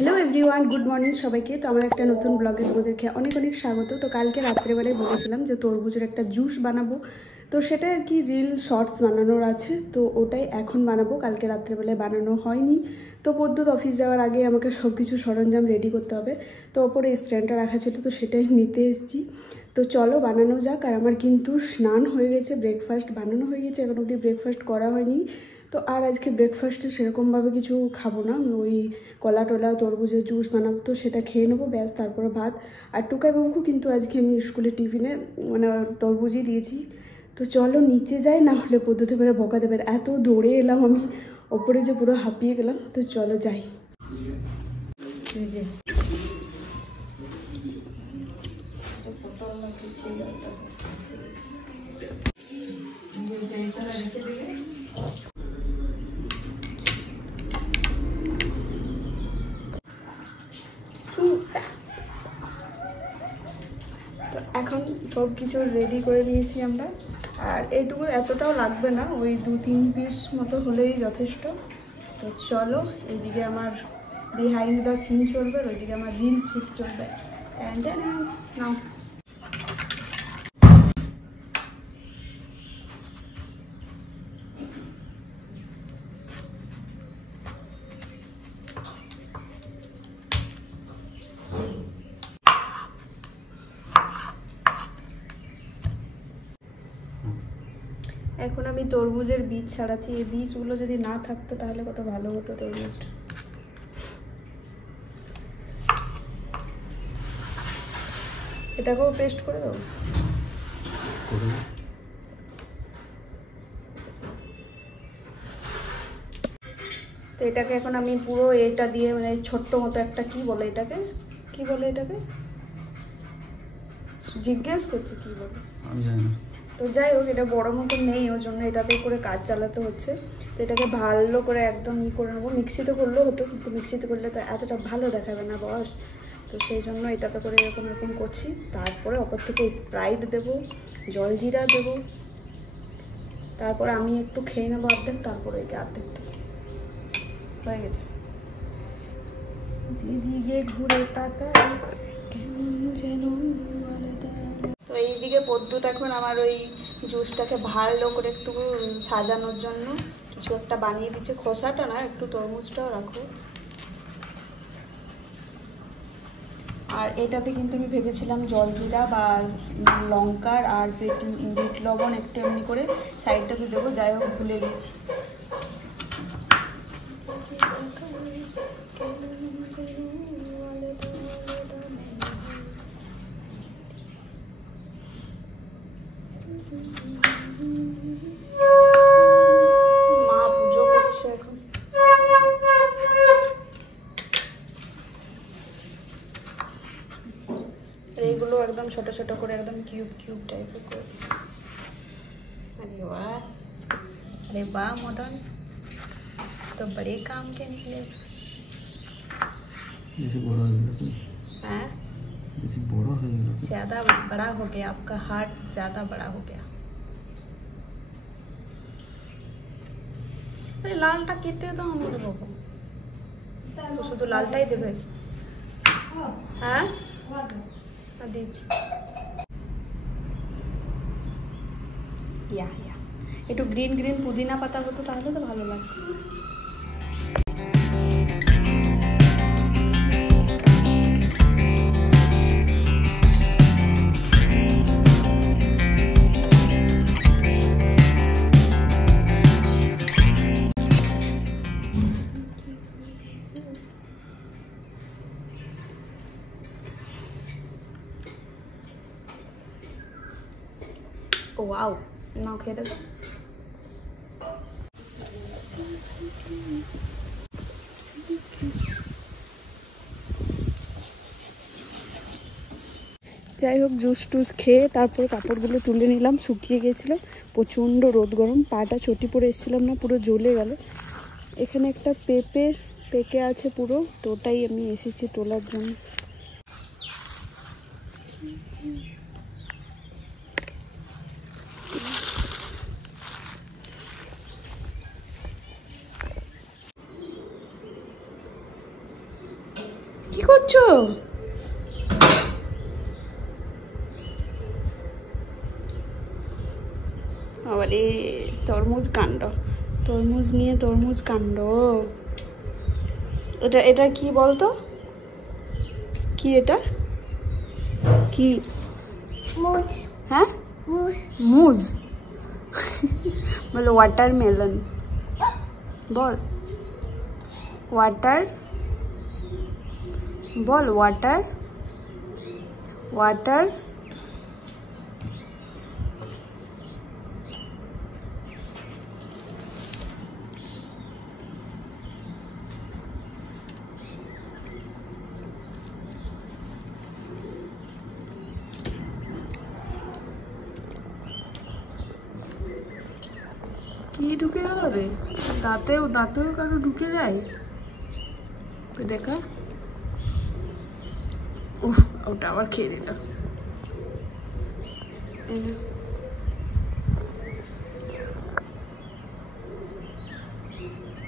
Hello everyone good morning सबाइके। तो आमार एक नतून ब्लगे तोमादेरके अनेक अनेक स्वागत। तो कालके रात्रे बेलाय बोलेछिलाम जे तरबुजेर एक जूस बानाबो, तो सेटा आर कि रिल शर्ट्स बानानोर आछे, तो ओटाई एखन बानाबो। कालके रात्रे बेलाय बानानो हयनि, तो पद्युत अफिस जाओयार आगे आमाके सबकिछु सरंजाम रेडी करते होबे। तो ओपरे स्टैंडटा राखा छिलो, तो सेटाई निते एसेछि। तो चलो बानानो जाक। आर आमार किन्तु स्नान हये गेछे, ब्रेकफास्ट बानानो हये गेछे, एखन अब्दि ब्रेकफास्ट करा हयनि। तो आर आज के ब्रेकफास्टे सेरकम भावे किछु खाबो ना, ओई कला टला तरबुजेर जूस बानाबो, तो सेटा खेये नेबो ब्यास। तारपरे भात और टुकाई बाबुके किन्तु आजके आमि स्कुले टिफिने माने तरबुजई दिएछि। तो चलो नीचे जाई, ना हले पद्धति मेरे बका देबे। एत दौड़े एलाम आमि ओपरे जे पुरो हापिए गेलाम। तो चलो जाई। तो এখন সব কিছু রেডি করে নিয়েছি আমরা। আর এইটুকু এতটাও লাগবে না, ওই 2-3 পিস মতো হলেই যথেষ্ট। তো চলো, এইদিকে আমার বিহাইন্ড দ্য সিন চলবে, আর ওইদিকে আমার রিল শ্যুট চলবে। নাও এখন আমি তরমুজের বীজ ছাড়াচ্ছি। এই বীজগুলো যদি না থাকতো তাহলে কত ভালো হতো তরমুজটা। এটাকেও পেস্ট করে দাও। তো এটাকে এখন আমি পুরো এটা দিয়ে মানে ছোট্ট মতো একটা কি বলে এটাকে, কি বলে এটাকে জিজ্ঞেস করছি কি বলে আমি জানি না। তো যাই হোক, এটা বড় মতো নেই, ওর জন্য এটাতে করে কাজ চালাতে হচ্ছে। তো এটাকে ভালো করে একদম করে নেবো। মিক্সিতে করলেও হতো, কিন্তু মিক্সিতে করলে তো এতটা ভালো দেখাবে না বস। তো সেই জন্য এটাতে করে এরকম এরকম করছি। তারপরে অপর থেকে স্প্রাইট দেবো, জলজিরা দেবো, তারপরে আমি একটু খেয়ে নেবো অর্ধেক, তারপরে একে অর্ধেক দেবো। হয়ে গেছে। যেদিকে ঘুরে তাকাই কেমন যেন। তো এইদিকে পদ্যুৎ এখন আমার ওই জুসটাকে ভালো করে একটু সাজানোর জন্য কিছু একটা বানিয়ে দিচ্ছে। খোসাটা না, একটু তরমুজটাও রাখো। আর এটাতে কিন্তু আমি ভেবেছিলাম জলজিরা বা লঙ্কার আর বিট লবণ একটু এমনি করে সাইডটাতে দেবো, যাই হোক ভুলে গেছি। মা পুজো করছে এখন। এইগুলো একদম ছোট ছোট করে একদম কিউব কিউব টাইপের করে। अरे वाह मदन, तो बड़े काम के निकले। हाँ, ज्यादा बड़ा हो गया आपका हार्ट, ज्यादा बड़ा हो गया। अरे लालटा केटे तो हमारे बाबू तो शुद्ध लालटाई देवे। हाँ দিচ্ছি। একটু গ্রিন গ্রিন পুদিনা পাতা হতো তাহলে তো ভালো লাগতো। ওয়াও, নাও খেয়ে দেখো। যাই হোক, জুস টুস খেয়ে তারপর কাপড়গুলো তুলে নিলাম, শুকিয়ে গেছিলো। প্রচণ্ড রোদ গরম, পাটা চটি পরে এসেছিলাম না, পুরো জ্বলে গেল। এখানে একটা পেকে আছে পুরো, তো ওটাই আমি এসেছি তোলার জন্য। কি করছো? আরে তরমুজ কাণ্ড, তরমুজ নিয়ে তরমুজ কাণ্ড। এটা এটা কি বলতো? কি এটা? কি? মুজ। হ্যাঁ, মুজ। মুজ। বলো ওয়াটারমেলন। বল ওয়াটার, বল ওয়াটার, ওয়াটার। কি ঢুকে গেল রে? দাঁতেও কারো ঢুকে যায়? দেখা, উফ, ওটা আবার খেয়ে দিল।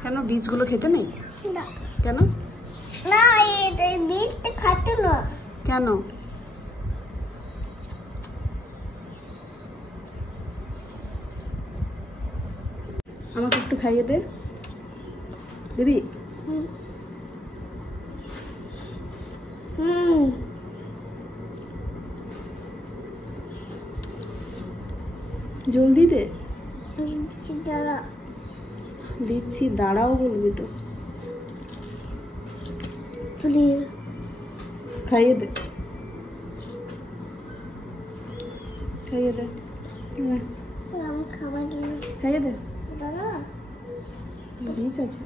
কেন বীজগুলো খেতে নেই? না কেন? না, এই বীজটা খাতে না। কেন? আমাকে একটু খাইয়ে দে, দিবি? জলদি দে। দিচ্ছি, দাঁড়াও বলবি তো। খাইয়ে দে, খাইয়ে দে, খাইয়ে দে। বীজ আছে,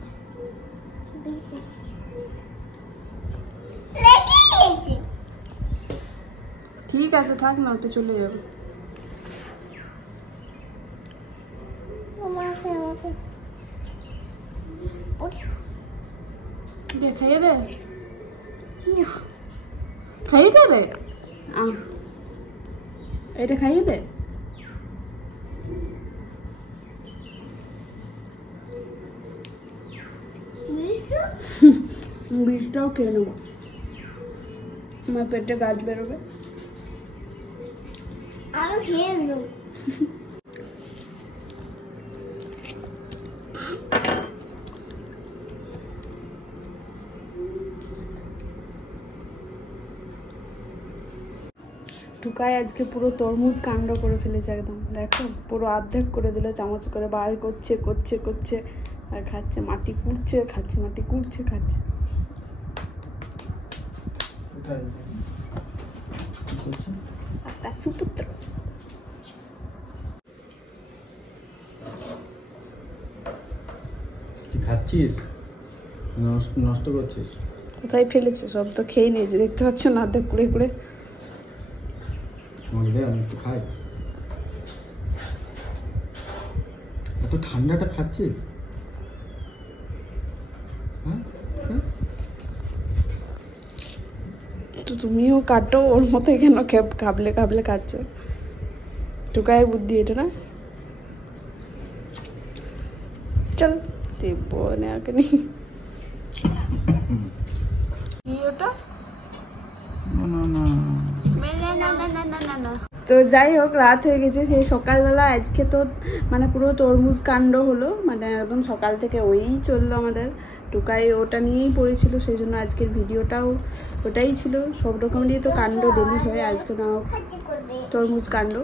ঠিক আছে থাক না, ওটা চলে যাবে। দে, খাইয়ে দে, খাইয়ে দে রে। এটা খাইয়ে দে। বীজটাও খেয়ে নেবো, আমার পেটে গাছ বেরোবে। আরো খেয়ে নেবো। টুকাই আজকে পুরো তরমুজ কাণ্ড করে ফেলেছে একদম, দেখো পুরো অর্ধেক করে দিল, চামচ করে বার করছে করছে করছে আর খাচ্ছে, মাটি কুড়ছে খাচ্ছে, মাটি কুড়ছে খাচ্ছে। সুপুত্র খাচ্ছিস, নষ্ট করছিস? কোথায় ফেলেছে? সব তো খেয়ে নিয়েছে, দেখতে পাচ্ছ না, অর্ধেক কুড়ে কুড়ে। আমি একটু খাই। এত ঠান্ডাটা খাচ্ছিস? তো তুমিও কাটো ওর মতো, কেন খাবলে খাবলে খাচ্ছ? টুকায়ের বুদ্ধি এটা না? চল দেব নাকে নি। কি ওটা? তো যাই হোক, রাত হয়ে গেছে। সেই সকালবেলা আজকে তো মানে পুরো তরমুজ কাণ্ড হলো, মানে একদম সকাল থেকে ওই চললো আমাদের। টুকাই ওটা নিয়েই পড়েছিল, সেই জন্য আজকের ভিডিওটাও ওটাই ছিল। সব রকমেরই তো কাণ্ড ডেলি হয়, আজকে না তরমুজ কাণ্ড।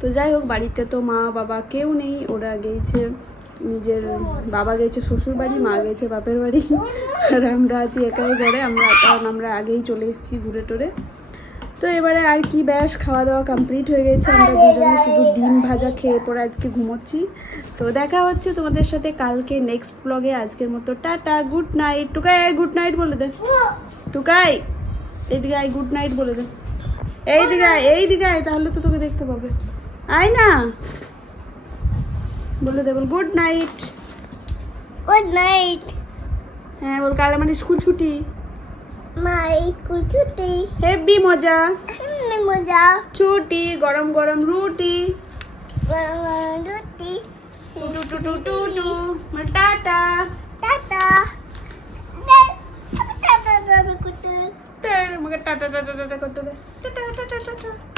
তো যাই হোক, বাড়িতে তো মা বাবা কেউ নেই, ওরা গেছে নিজের, বাবা গেছে শ্বশুর বাড়ি, মা গেছে বাপের বাড়ি, আর আমরা আছি একাই ঘরে। কারণ আমরা আগেই চলে এসেছি ঘুরে টোরে। তো এবারে আর কি, ব্যাস খাওয়া দাওয়া কমপ্লিট হয়ে গেছে। আমরা দুজনে শুধু ডিম ভাজা খেয়ে পরে আজকে ঘুমোচ্ছি। তো দেখা হচ্ছে তোমাদের সাথে কালকে নেক্সট ব্লগে। আজকের মতো tata, good night. Tukai good night বলে দে। টুকাই এইদিকে আয়, গুড নাইট বলে দে। এইদিকে আয়, তাহলে তো তোকে দেখতে পাবে। আয় না, বলে দে, বল গুড নাইট। Good night. হ্যাঁ বল, কাল আমার স্কুল ছুটি। স্কুল ছুটি। হেভি মজা। মজা। ছুটি, গরম গরম রুটি। রুটি। Tata. Tata. Tata. Tata tata tata করতে দে টাটা টাটা টাটা